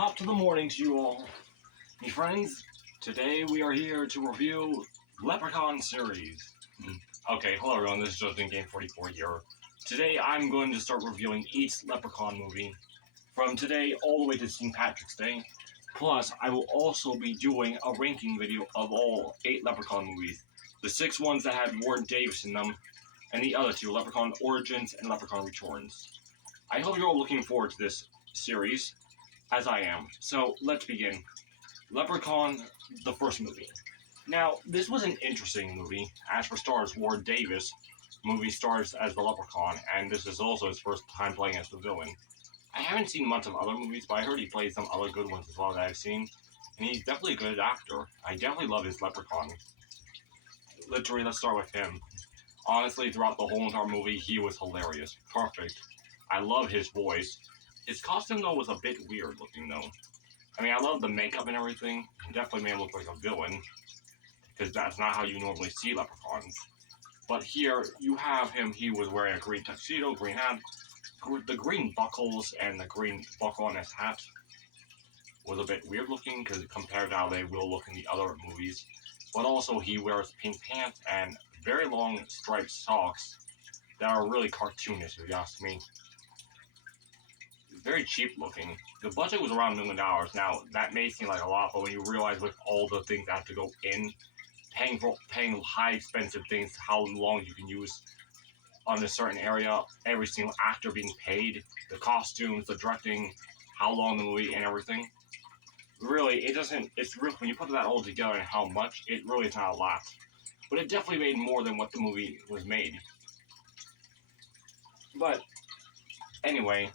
Top to the morning to you all. Me friends, today we are here to review Leprechaun series. Okay, hello everyone, this is Justin Game 44 here. Today I'm going to start reviewing each Leprechaun movie from today all the way to St. Patrick's Day. Plus, I will also be doing a ranking video of all 8 Leprechaun movies. The 6 ones that had Warren Davis in them, and the other 2, Leprechaun Origins and Leprechaun Returns. I hope you're all looking forward to this series, as I am. So, let's begin. Leprechaun, the first movie. Now, this was an interesting movie. As for stars, Warren Davis, movie stars as the Leprechaun, and this is also his first time playing as the villain. I haven't seen much of other movies, but I heard he played some other good ones as well that I've seen, and he's definitely a good actor. I definitely love his Leprechaun. Literally, let's start with him. Honestly, throughout the whole entire movie, he was hilarious. Perfect. I love his voice. His costume, though, was a bit weird looking, though. I mean, I love the makeup and everything. He definitely made him look like a villain, because that's not how you normally see leprechauns. But here, you have him, he was wearing a green tuxedo, green hat. The green buckles and the green buckle on his hat was a bit weird looking, because compared to how they will look in the other movies. But also, he wears pink pants and very long striped socks that are really cartoonish, if you ask me. Very cheap looking. The budget was around $1 million. Now, that may seem like a lot, but when you realize with all the things that have to go in, paying high expensive things, how long you can use on a certain area, every single actor being paid, the costumes, the directing, how long the movie, and everything. Really, it's real, when you put that all together and how much, it really is not a lot. But it definitely made more than what the movie was made. But, anyway,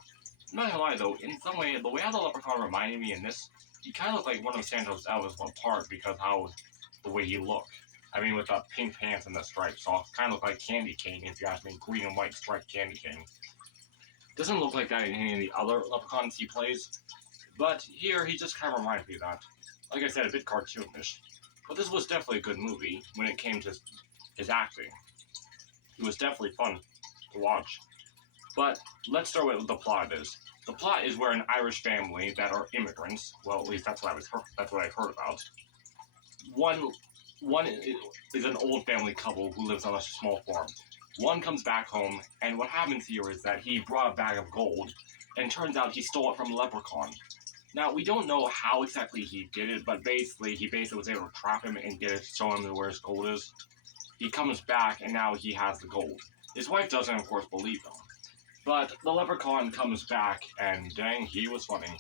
I'm not gonna lie though, in some way, the way how the Leprechaun reminded me in this, he kind of looked like one of Santa's elves apart because how the way he looked. I mean, with the pink pants and the striped socks, kind of looked like Candy Cane, if you ask me, green and white striped Candy Cane. Doesn't look like that in any of the other Leprechauns he plays, but here he just kind of reminds me of that. Like I said, a bit cartoonish. But this was definitely a good movie when it came to his acting. It was definitely fun to watch. But let's start with what the plot is. The plot is where an Irish family that are immigrants, well, at least that's what I've heard about. One is an old family couple who lives on a small farm. One comes back home, and what happens here is that he brought a bag of gold, and turns out he stole it from a leprechaun. Now, we don't know how exactly he did it, but he was able to trap him and show him where his gold is. He comes back, and now he has the gold. His wife doesn't, of course, believe him. But the leprechaun comes back, and dang, he was funny.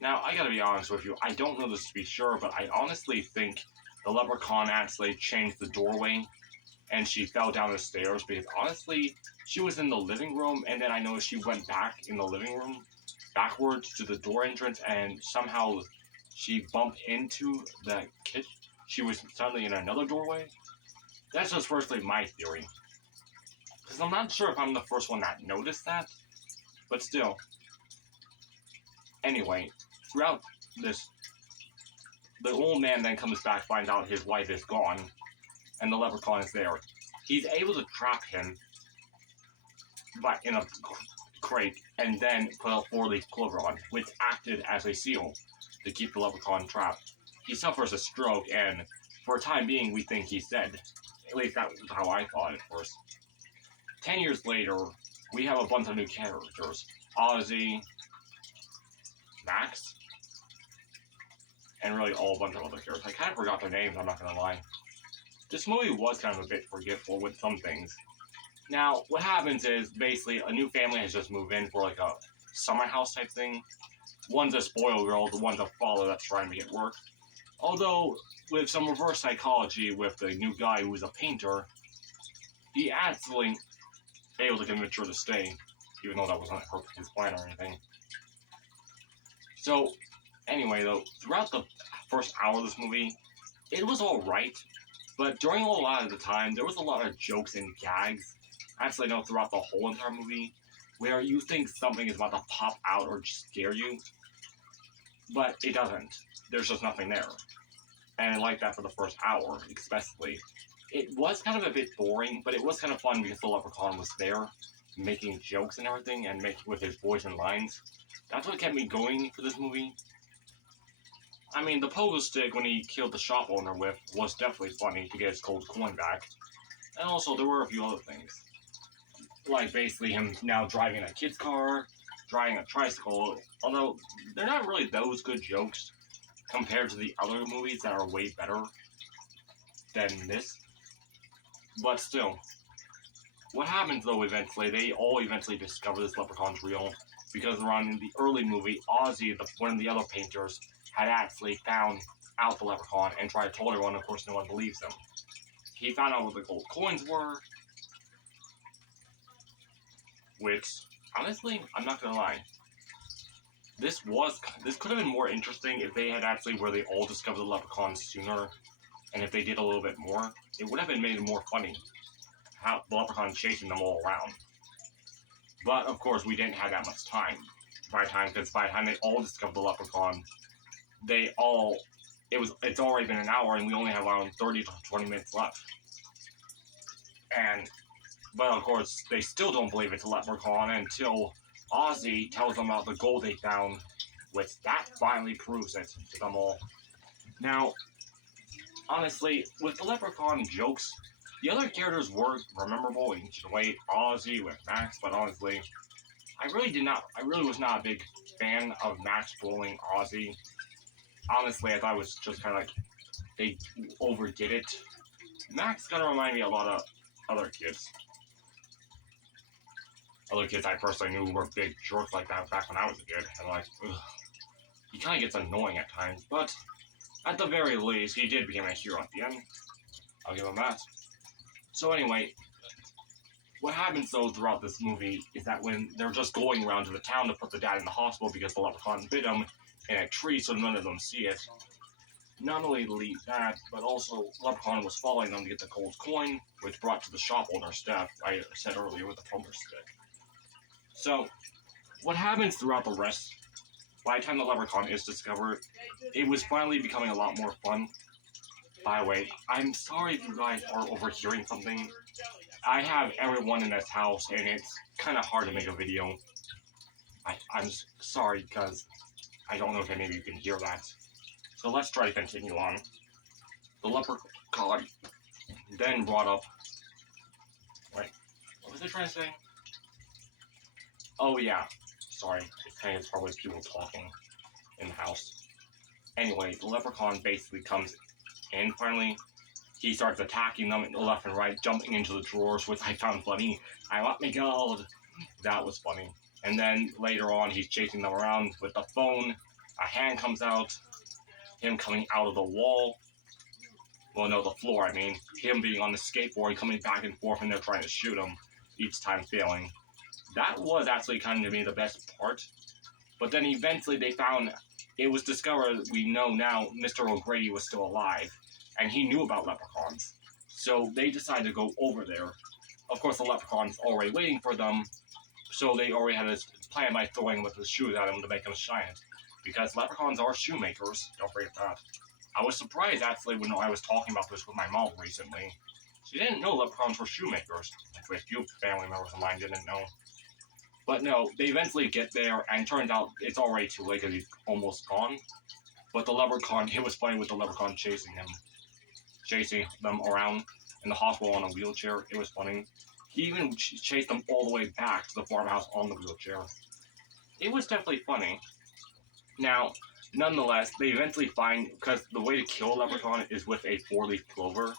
Now, I gotta be honest with you, I don't know this to be sure, but I honestly think the leprechaun actually changed the doorway, and she fell down the stairs, because honestly, she was in the living room, and then I noticed she went back in the living room, backwards to the door entrance, and somehow she bumped into the kitchen. She was suddenly in another doorway. That's just firstly my theory. Because I'm not sure if I'm the first one that noticed that, but still. Anyway, throughout this, the old man then comes back, finds out his wife is gone, and the leprechaun is there. He's able to trap him in a crate, and then put a 4-leaf clover on, which acted as a seal to keep the leprechaun trapped. He suffers a stroke, and for a time being, we think he's dead. At least that's how I thought at first. 10 years later, we have a bunch of new characters. Ozzy, Max, and really a bunch of other characters. I kind of forgot their names, I'm not gonna lie. This movie was kind of a bit forgetful with some things. Now, what happens is, basically, a new family has just moved in for like a summer house type thing. One's a spoiled girl, the one's a father that's trying to make it work. Although, with some reverse psychology with the new guy who's a painter, he actually able to convince her to stay, even though that wasn't his plan or anything. So, anyway though, throughout the first hour of this movie, it was alright, but during a lot of the time, there was a lot of jokes and gags, actually no, throughout the whole entire movie, where you think something is about to pop out or scare you, but it doesn't. There's just nothing there. And I like that for the first hour, especially. It was kind of a bit boring, but it was kind of fun because the leprechaun was there. making jokes and everything, and with his voice and lines. That's what kept me going for this movie. I mean, the pogo stick when he killed the shop owner with was definitely funny to get his gold coin back. And also, there were a few other things. Like basically him now driving a kid's car, driving a tricycle, although they're not really those good jokes compared to the other movies that are way better than this. But still, what happens though eventually, they all eventually discover this leprechaun's real, because around in the early movie, Ozzy, one of the other painters, had actually found out the leprechaun and tried to tell everyone. Of course, no one believes him. He found out what the gold coins were, which, honestly, I'm not gonna lie, this could have been more interesting if they had actually where they all discovered the leprechaun sooner, and if they did a little bit more, it would have been made more funny. How the leprechaun chasing them all around. But of course, we didn't have that much time. Because by the time they all discovered the leprechaun, it's already been an hour, and we only have around 30 to 20 minutes left. But of course, they still don't believe it's a leprechaun until Ozzy tells them about the gold they found, which that finally proves it to them all. Now, honestly, with the leprechaun jokes, the other characters were memorable in each way. Ozzy with Max, but honestly, I really was not a big fan of Max bullying Ozzy. Honestly, I thought it was just kind of like they overdid it. Max kind of reminded me a lot of other kids. Other kids I personally knew were big jerks like that back when I was a kid. And like, ugh. He kind of gets annoying at times, but at the very least, he did become a hero at the end. I'll give him that. So anyway, what happens though throughout this movie is that when they're just going around to the town to put the dad in the hospital because the leprechaun bit him in a tree so none of them see it, not only that, but also leprechaun was following them to get the gold coin, which brought to the shop owner's death, I said earlier with the poker stick. So, what happens throughout the rest, by the time the leprechaun is discovered, it was finally becoming a lot more fun. By the way, I'm sorry if you guys are overhearing something. I have everyone in this house, and it's kind of hard to make a video. I'm sorry, because I don't know if any of you can hear that. So let's try to continue on. The leprechaun then brought up... Wait, what was I trying to say? Oh yeah, sorry. It's probably people talking in the house. Anyway, the leprechaun basically comes in finally. He starts attacking them left and right, jumping into the drawers, which I found funny. I want me gold. That was funny. And then later on, he's chasing them around with the phone. A hand comes out. Him coming out of the wall. Well, no, the floor, I mean. Him being on the skateboard, coming back and forth, and they're trying to shoot him, each time failing. That was actually kind of, to me, the best part. But then eventually they found, it was discovered, we know now, Mr. O'Grady was still alive. And he knew about leprechauns. So they decided to go over there. Of course, the leprechaun's already waiting for them. So they already had this plan by throwing with the shoes at him to make him shine it. Because leprechauns are shoemakers. Don't forget that. I was surprised, actually, when I was talking about this with my mom recently. She didn't know leprechauns were shoemakers. Actually, a few family members of mine didn't know. But no, they eventually get there, and it turns out it's already too late because he's almost gone. But the leprechaun, it was funny with the leprechaun chasing them around in the hospital on a wheelchair. It was funny. He even chased them all the way back to the farmhouse on the wheelchair. It was definitely funny. Now, nonetheless, they eventually find, because the way to kill a leprechaun is with a 4-leaf clover,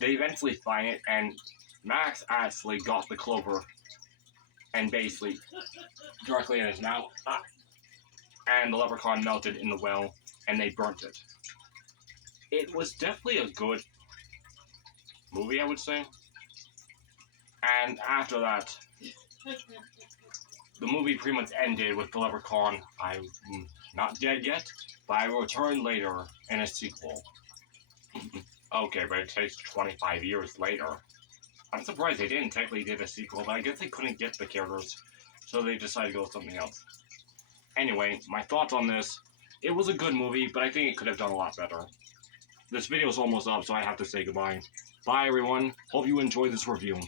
they eventually find it, and Max actually got the clover and basically directly in his mouth. And the leprechaun melted in the well, and they burnt it. It was definitely a good movie, I would say. And after that, the movie pretty much ended with the leprechaun. I'm not dead yet, but I will return later in a sequel. Okay, but it takes 25 years later. I'm surprised they didn't technically did a sequel, but I guess they couldn't get the characters, so they decided to go with something else. Anyway, my thoughts on this. It was a good movie, but I think it could have done a lot better. This video is almost up, so I have to say goodbye. Bye, everyone. Hope you enjoyed this review.